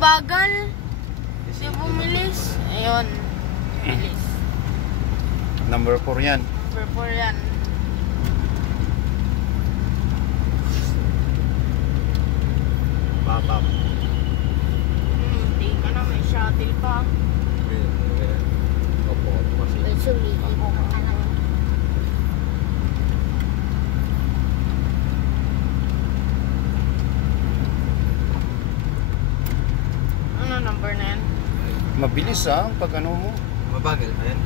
bagal. Di bumilis. Ayun. Bilis. Number 4 yan. Number 4 yan. Babab. Hindi ka na, may shuttle pa. Opo, kasi. Ano number na yan? Mabilis pag ano mo. Mabagal pa yan.